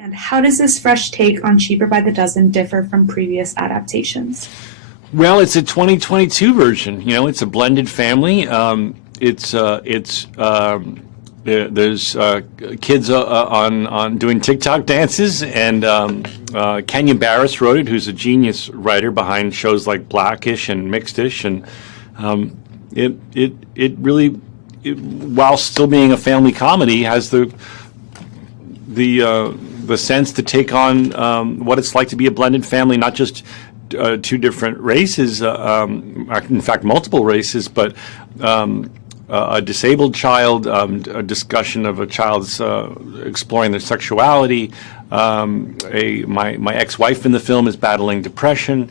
And how does this fresh take on Cheaper by the Dozen differ from previous adaptations? Well, it's a 2022 version. You know, it's a blended family. There's kids on doing TikTok dances, and Kenya Barris wrote it, who's a genius writer behind shows like Blackish and Mixedish, and it really, while still being a family comedy, has the sense to take on what it's like to be a blended family, not just two different races, in fact, multiple races, but a disabled child, a discussion of a child's exploring their sexuality. My ex-wife in the film is battling depression.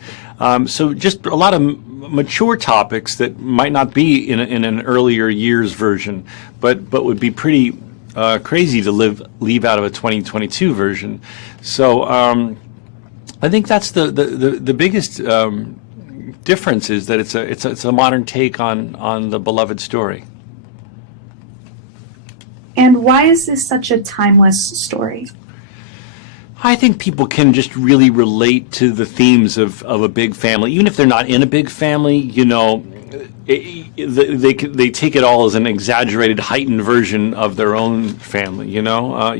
So just a lot of mature topics that might not be in an earlier years version, but would be pretty crazy to leave out of a 2022 version. So I think that's the biggest difference, is that it's a modern take on the beloved story. And why is this such a timeless story? I think people can just really relate to the themes of a big family, even if they're not in a big family. You know, they take it all as an exaggerated, heightened version of their own family. You know,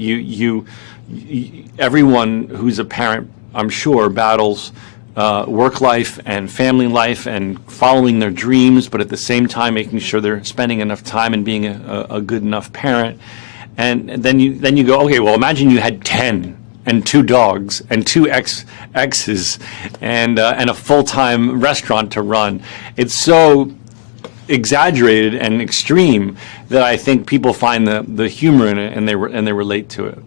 everyone who's a parent, I'm sure, battles work life and family life and following their dreams, but at the same time making sure they're spending enough time and being a good enough parent. And then you go, okay, well, imagine you had 10 and 2 dogs and 2 exes and a full-time restaurant to run. It's so exaggerated and extreme that I think people find the humor in it, and they relate to it.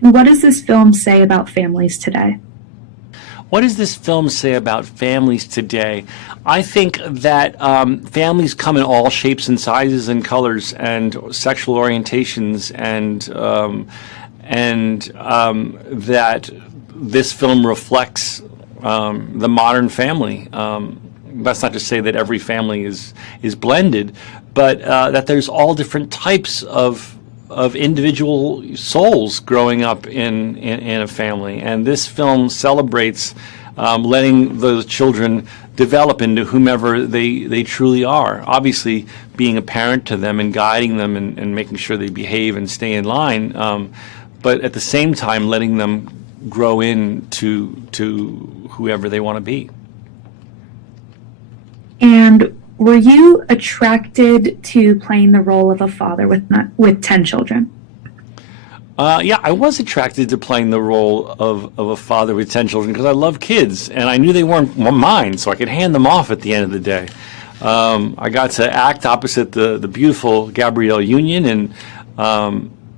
What does this film say about families today? What does this film say about families today? I think that families come in all shapes and sizes and colors and sexual orientations, and that this film reflects the modern family. That's not to say that every family is blended, but that there's all different types of individual souls growing up in a family. And this film celebrates letting those children develop into whomever they truly are. Obviously, being a parent to them and guiding them and making sure they behave and stay in line, but at the same time letting them grow into whoever they want to be. And were you attracted to playing the role of a father with 10 children? Yeah, I was attracted to playing the role of a father with 10 children because I love kids, and I knew they weren't mine, so I could hand them off at the end of the day. I got to act opposite the beautiful Gabrielle Union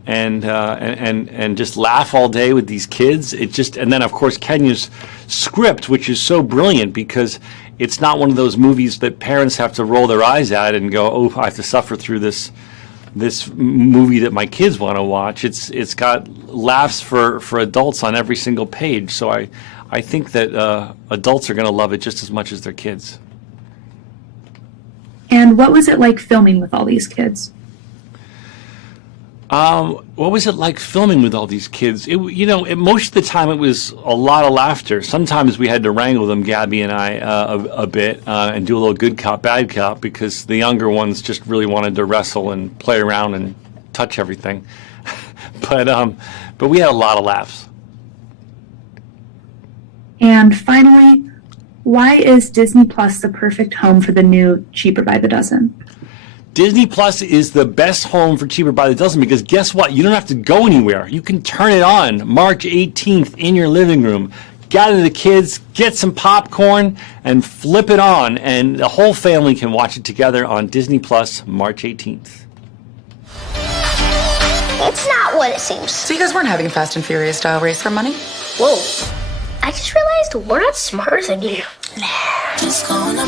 and just laugh all day with these kids. And then of course Kenya's script, which is so brilliant because it's not one of those movies that parents have to roll their eyes at and go, oh, I have to suffer through this movie that my kids want to watch. It's got laughs for adults on every single page. So I think that adults are going to love it just as much as their kids. And what was it like filming with all these kids? What was it like filming with all these kids? Most of the time it was a lot of laughter. Sometimes we had to wrangle them, Gabby and I, a bit and do a little good cop, bad cop, because the younger ones just really wanted to wrestle and play around and touch everything. But we had a lot of laughs. And finally, why is DisneyPlus the perfect home for the new Cheaper by the Dozen? DisneyPlus is the best home for Cheaper by the Dozen because guess what? You don't have to go anywhere. You can turn it on March 18th in your living room. Gather the kids, get some popcorn, and flip it on, and the whole family can watch it together on DisneyPlus March 18th. It's not what it seems. So you guys weren't having a Fast and Furious style race for money? Whoa. I just realized we're not smarter than you. Just gonna